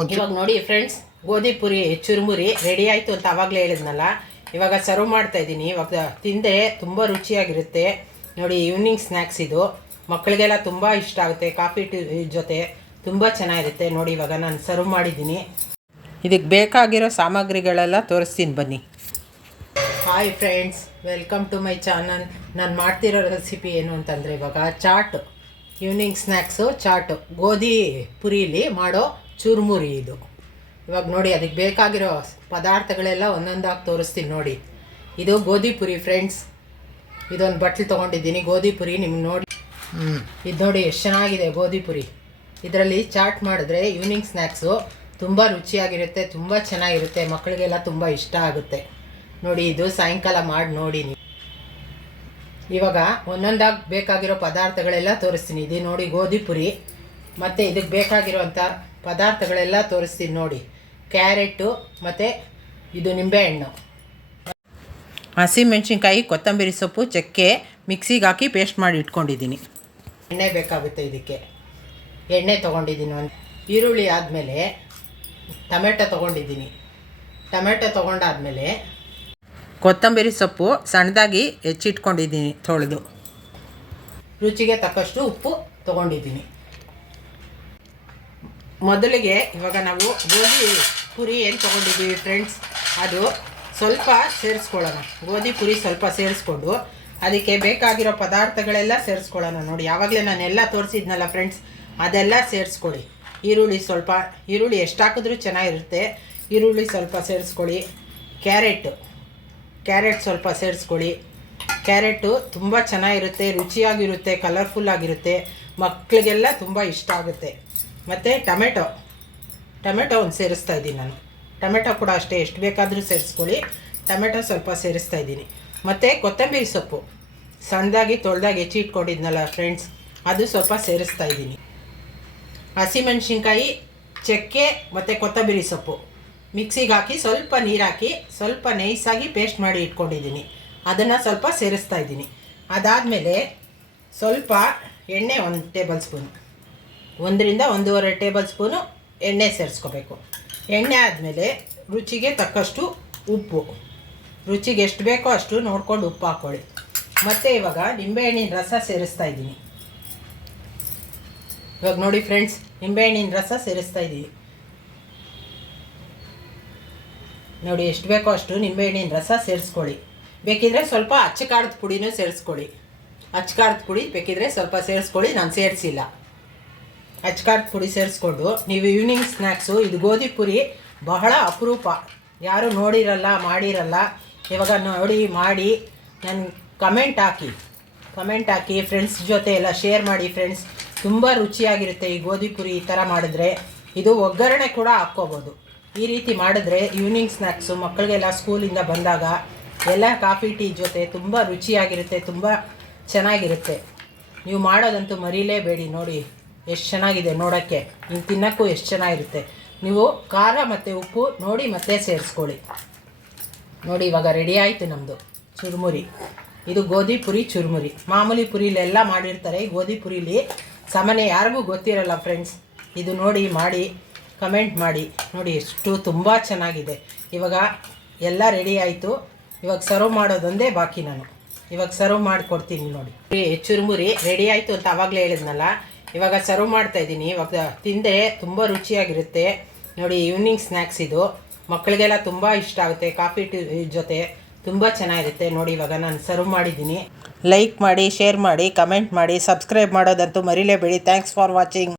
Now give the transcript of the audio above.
ಇವಾಗ ನೋಡಿ ಫ್ರೆಂಡ್ಸ್, ಗೋಧಿ ಪುರಿ ಚುರುಮುರಿ ರೆಡಿ ಆಯಿತು ಅಂತ ಆವಾಗಲೇ ಹೇಳಿದ್ನಲ್ಲ. ಇವಾಗ ಸರ್ವ್ ಮಾಡ್ತಾ ಇದ್ದೀನಿ. ಇವಾಗ ತಿಂದೆ ತುಂಬ ರುಚಿಯಾಗಿರುತ್ತೆ ನೋಡಿ. ಈವ್ನಿಂಗ್ ಸ್ನ್ಯಾಕ್ಸ್ ಇದು, ಮಕ್ಕಳಿಗೆಲ್ಲ ತುಂಬ ಇಷ್ಟ ಆಗುತ್ತೆ. ಕಾಫಿ ಟೀ ಜೊತೆ ತುಂಬ ಚೆನ್ನಾಗಿರುತ್ತೆ ನೋಡಿ. ಇವಾಗ ನಾನು ಸರ್ವ್ ಮಾಡಿದ್ದೀನಿ. ಇದಕ್ಕೆ ಬೇಕಾಗಿರೋ ಸಾಮಗ್ರಿಗಳೆಲ್ಲ ತೋರಿಸ್ತೀನಿ ಬನ್ನಿ. Hi friends, welcome to my channel. ನಾನು ಮಾಡ್ತಿರೋ ರೆಸಿಪಿ ಏನು ಅಂತಂದರೆ, ಇವಾಗ ಚಾಟ್, ಈವ್ನಿಂಗ್ ಸ್ನ್ಯಾಕ್ಸು ಚಾಟ್, ಗೋಧಿ ಪುರಿಲಿ ಮಾಡೋ ಚುರುಮುರಿ ಇದು. ಇವಾಗ ನೋಡಿ, ಅದಕ್ಕೆ ಬೇಕಾಗಿರೋ ಪದಾರ್ಥಗಳೆಲ್ಲ ಒಂದೊಂದಾಗಿ ತೋರಿಸ್ತೀನಿ ನೋಡಿ. ಇದು ಗೋಧಿ ಪುರಿ ಫ್ರೆಂಡ್ಸ್. ಇದೊಂದು ಬಟ್ಲು ತೊಗೊಂಡಿದ್ದೀನಿ ಗೋಧಿ ಪುರಿ. ನಿಮ್ಗೆ ನೋಡಿ, ಇದು ನೋಡಿ ಎಷ್ಟು ಚೆನ್ನಾಗಿದೆ ಗೋಧಿ ಪುರಿ. ಇದರಲ್ಲಿ ಚಾಟ್ ಮಾಡಿದ್ರೆ ಈವ್ನಿಂಗ್ ಸ್ನ್ಯಾಕ್ಸು ತುಂಬ ರುಚಿಯಾಗಿರುತ್ತೆ, ತುಂಬ ಚೆನ್ನಾಗಿರುತ್ತೆ, ಮಕ್ಕಳಿಗೆಲ್ಲ ತುಂಬ ಇಷ್ಟ ಆಗುತ್ತೆ ನೋಡಿ. ಇದು ಸಾಯಂಕಾಲ ಮಾಡಿ ನೋಡಿ ನೀವು. ಇವಾಗ ಒಂದೊಂದಾಗಿ ಬೇಕಾಗಿರೋ ಪದಾರ್ಥಗಳೆಲ್ಲ ತೋರಿಸ್ತೀನಿ. ಇದು ನೋಡಿ ಗೋಧಿ ಪುರಿ, ಮತ್ತು ಇದಕ್ಕೆ ಬೇಕಾಗಿರೋವಂಥ ಪದಾರ್ಥಗಳೆಲ್ಲ ತೋರಿಸ್ತೀನಿ ನೋಡಿ. ಕ್ಯಾರೆಟು ಮತ್ತು ಇದು ನಿಂಬೆಹಣ್ಣು, ಹಸಿಮೆಣ್ಸಿನ್ಕಾಯಿ, ಕೊತ್ತಂಬರಿ ಸೊಪ್ಪು, ಚಕ್ಕೆ ಮಿಕ್ಸಿಗೆ ಹಾಕಿ ಪೇಸ್ಟ್ ಮಾಡಿ ಇಟ್ಕೊಂಡಿದ್ದೀನಿ. ಎಣ್ಣೆ ಬೇಕಾಗುತ್ತೆ ಇದಕ್ಕೆ. ಎಣ್ಣೆ ತೊಗೊಂಡಿದ್ದೀನಿ. ಒಂದು ಈರುಳ್ಳಿ ಆದಮೇಲೆ ಟೊಮೆಟೊ ತೊಗೊಂಡಿದ್ದೀನಿ. ಟೊಮೆಟೊ ತೊಗೊಂಡಾದಮೇಲೆ ಕೊತ್ತಂಬರಿ ಸೊಪ್ಪು ಸಣ್ಣದಾಗಿ ಹೆಚ್ಚಿಟ್ಕೊಂಡಿದ್ದೀನಿ ತೊಳೆದು. ರುಚಿಗೆ ತಕ್ಕಷ್ಟು ಉಪ್ಪು ತೊಗೊಂಡಿದ್ದೀನಿ. ಮೊದಲಿಗೆ ಇವಾಗ ನಾವು ಗೋಧಿ ಪುರಿ ಏನು ತೊಗೊಂಡಿದ್ದೀವಿ ಫ್ರೆಂಡ್ಸ್, ಅದು ಸ್ವಲ್ಪ ಸೇರಿಸ್ಕೊಳ್ಳೋಣ. ಗೋಧಿ ಪುರಿ ಸ್ವಲ್ಪ ಸೇರಿಸ್ಕೊಂಡು ಅದಕ್ಕೆ ಬೇಕಾಗಿರೋ ಪದಾರ್ಥಗಳೆಲ್ಲ ಸೇರಿಸ್ಕೊಳ್ಳೋಣ ನೋಡಿ. ಯಾವಾಗಲೇ ನಾನೆಲ್ಲ ತೋರಿಸಿದ್ನಲ್ಲ ಫ್ರೆಂಡ್ಸ್, ಅದೆಲ್ಲ ಸೇರಿಸ್ಕೊಳ್ಳಿ. ಈರುಳ್ಳಿ ಸ್ವಲ್ಪ, ಈರುಳ್ಳಿ ಎಷ್ಟು ಹಾಕಿದ್ರೂ ಚೆನ್ನಾಗಿರುತ್ತೆ. ಈರುಳ್ಳಿ ಸ್ವಲ್ಪ ಸೇರಿಸ್ಕೊಳ್ಳಿ. ಕ್ಯಾರೆಟ್ ಸ್ವಲ್ಪ ಸೇರಿಸ್ಕೊಳ್ಳಿ. ಕ್ಯಾರೆಟು ತುಂಬ ಚೆನ್ನಾಗಿರುತ್ತೆ, ರುಚಿಯಾಗಿರುತ್ತೆ, ಕಲರ್ಫುಲ್ಲಾಗಿರುತ್ತೆ, ಮಕ್ಕಳಿಗೆಲ್ಲ ತುಂಬ ಇಷ್ಟ ಆಗುತ್ತೆ. ಮತ್ತು ಟೊಮೆಟೊ ಒಂದು ಸೇರಿಸ್ತಾ ಇದ್ದೀನಿ ನಾನು. ಟೊಮೆಟೊ ಕೂಡ ಅಷ್ಟೇ, ಎಷ್ಟು ಬೇಕಾದರೂ ಸೇರಿಸ್ಕೊಳ್ಳಿ. ಟೊಮೆಟೊ ಸ್ವಲ್ಪ ಸೇರಿಸ್ತಾ ಇದ್ದೀನಿ. ಮತ್ತು ಕೊತ್ತಂಬರಿ ಸೊಪ್ಪು ಸಣ್ಣದಾಗಿ ತೊಳೆದಾಗಿ ಹೆಚ್ಚಿಟ್ಕೊಂಡಿದ್ನಲ್ಲ ಫ್ರೆಂಡ್ಸ್, ಅದು ಸ್ವಲ್ಪ ಸೇರಿಸ್ತಾ ಇದ್ದೀನಿ. ಹಸಿಮೆಣ್ಸಿನ್ಕಾಯಿ, ಚಕ್ಕೆ ಮತ್ತು ಕೊತ್ತಂಬರಿ ಸೊಪ್ಪು ಮಿಕ್ಸಿಗೆ ಹಾಕಿ ಸ್ವಲ್ಪ ನೀರು ಹಾಕಿ ಸ್ವಲ್ಪ ನೈಸಾಗಿ ಪೇಸ್ಟ್ ಮಾಡಿ ಇಟ್ಕೊಂಡಿದ್ದೀನಿ. ಅದನ್ನು ಸ್ವಲ್ಪ ಸೇರಿಸ್ತಾ ಇದ್ದೀನಿ. ಅದಾದಮೇಲೆ ಸ್ವಲ್ಪ ಎಣ್ಣೆ, 1 ಟೇಬಲ್ ಸ್ಪೂನು, 1ರಿಂದ 1.5 ಟೇಬಲ್ ಸ್ಪೂನು ಎಣ್ಣೆ ಸೇರಿಸ್ಕೋಬೇಕು. ಎಣ್ಣೆ ಆದಮೇಲೆ ರುಚಿಗೆ ತಕ್ಕಷ್ಟು ಉಪ್ಪು, ರುಚಿಗೆ ಎಷ್ಟು ಬೇಕೋ ಅಷ್ಟು ನೋಡ್ಕೊಂಡು ಉಪ್ಪು ಹಾಕ್ಕೊಳ್ಳಿ. ಮತ್ತು ಇವಾಗ ನಿಂಬೆಹಣ್ಣಿನ ರಸ ಸೇರಿಸ್ತಾ ಇದ್ದೀನಿ. ಇವಾಗ ನೋಡಿ ಫ್ರೆಂಡ್ಸ್, ನಿಂಬೆಹಣ್ಣಿನ ರಸ ಸೇರಿಸ್ತಾ ಇದ್ದೀವಿ ನೋಡಿ. ಎಷ್ಟು ಬೇಕೋ ಅಷ್ಟು ನಿಂಬೆಹಣ್ಣಿನ ರಸ ಸೇರಿಸ್ಕೊಳ್ಳಿ. ಬೇಕಿದ್ರೆ ಸ್ವಲ್ಪ ಅಚ್ಚ ಖಾರದ ಪುಡಿನೂ ಸೇರಿಸ್ಕೊಳ್ಳಿ. ಅಚ್ಚ ಖಾರದ ಪುಡಿ ಬೇಕಿದ್ರೆ ಸ್ವಲ್ಪ ಸೇರಿಸ್ಕೊಳ್ಳಿ, ನಾನು ಸೇರಿಸಿಲ್ಲ. ಅಚ್ಚ ಖಾರದ ಪುಡಿ ಸೇರಿಸ್ಕೊಂಡು ನೀವು ಈವ್ನಿಂಗ್ ಸ್ನ್ಯಾಕ್ಸು, ಇದು ಗೋಧಿ ಪುರಿ ಬಹಳ ಅಪರೂಪ, ಯಾರೂ ನೋಡಿರಲ್ಲ, ಮಾಡಿರಲ್ಲ. ಇವಾಗ ನೋಡಿ ಮಾಡಿ ನನ್ನ ಕಮೆಂಟ್ ಹಾಕಿ ಫ್ರೆಂಡ್ಸ್ ಜೊತೆ ಎಲ್ಲ ಶೇರ್ ಮಾಡಿ ಫ್ರೆಂಡ್ಸ್. ತುಂಬ ರುಚಿಯಾಗಿರುತ್ತೆ ಈ ಗೋಧಿ ಪುರಿ. ಈ ಥರ ಮಾಡಿದ್ರೆ ಇದು ಒಗ್ಗರಣೆ ಕೂಡ ಹಾಕ್ಕೋಬೋದು. ಈ ರೀತಿ ಮಾಡಿದ್ರೆ ಈವ್ನಿಂಗ್ ಸ್ನ್ಯಾಕ್ಸು ಮಕ್ಕಳಿಗೆಲ್ಲ ಸ್ಕೂಲಿಂದ ಬಂದಾಗ ಎಲ್ಲ ಕಾಫಿ ಟೀ ಜೊತೆ ತುಂಬ ರುಚಿಯಾಗಿರುತ್ತೆ, ತುಂಬ ಚೆನ್ನಾಗಿರುತ್ತೆ. ನೀವು ಮಾಡೋದಂತೂ ಮರೀಲೇಬೇಡಿ ನೋಡಿ. ಎಷ್ಟು ಚೆನ್ನಾಗಿದೆ ನೋಡೋಕ್ಕೆ, ನೀವು ತಿನ್ನೋಕ್ಕೂ ಎಷ್ಟು ಚೆನ್ನಾಗಿರುತ್ತೆ. ನೀವು ಖಾರ ಮತ್ತು ಉಪ್ಪು ನೋಡಿ ಮತ್ತೆ ಸೇರಿಸ್ಕೊಳ್ಳಿ ನೋಡಿ. ಇವಾಗ ರೆಡಿ ಆಯಿತು ನಮ್ಮದು ಚುರುಮುರಿ. ಇದು ಗೋಧಿ ಪುರಿ ಚುರುಮುರಿ. ಮಾಮೂಲಿ ಪುರಿಲೆಲ್ಲ ಮಾಡಿರ್ತಾರೆ, ಗೋಧಿ ಪುರಿಲಿ ಸಾಮಾನ್ಯ ಯಾರಿಗೂ ಗೊತ್ತಿರಲ್ಲ ಫ್ರೆಂಡ್ಸ್. ಇದು ನೋಡಿ ಮಾಡಿ ಕಮೆಂಟ್ ಮಾಡಿ ನೋಡಿ. ಎಷ್ಟು ತುಂಬ ಚೆನ್ನಾಗಿದೆ. ಇವಾಗ ಎಲ್ಲ ರೆಡಿ ಆಯಿತು. ಇವಾಗ ಸರ್ವ್ ಮಾಡೋದೊಂದೇ ಬಾಕಿ. ನಾನು ಇವಾಗ ಸರ್ವ್ ಮಾಡಿಕೊಡ್ತೀನಿ ನೋಡಿ. ಚುರುಮುರಿ ರೆಡಿ ಆಯಿತು ಅಂತ ಆವಾಗಲೇ ಹೇಳಿದ್ನಲ್ಲ. ಇವಾಗ ಸರ್ವ್ ಮಾಡ್ತಾಯಿದ್ದೀನಿ. ಇವಾಗ ತಿಂದೆ ತುಂಬ ರುಚಿಯಾಗಿರುತ್ತೆ ನೋಡಿ. ಈವ್ನಿಂಗ್ ಸ್ನ್ಯಾಕ್ಸ್ ಇದು, ಮಕ್ಕಳಿಗೆಲ್ಲ ತುಂಬ ಇಷ್ಟ ಆಗುತ್ತೆ. ಕಾಫಿ ಟೀ ಜೊತೆ ತುಂಬ ಚೆನ್ನಾಗಿರುತ್ತೆ ನೋಡಿ. ಇವಾಗ ನಾನು ಸರ್ವ್ ಮಾಡಿದ್ದೀನಿ. ಲೈಕ್ ಮಾಡಿ, ಶೇರ್ ಮಾಡಿ, ಕಮೆಂಟ್ ಮಾಡಿ, ಸಬ್ಸ್ಕ್ರೈಬ್ ಮಾಡೋದಂತೂ ಮರಿಲೇಬೇಡಿ. Thanks for watching.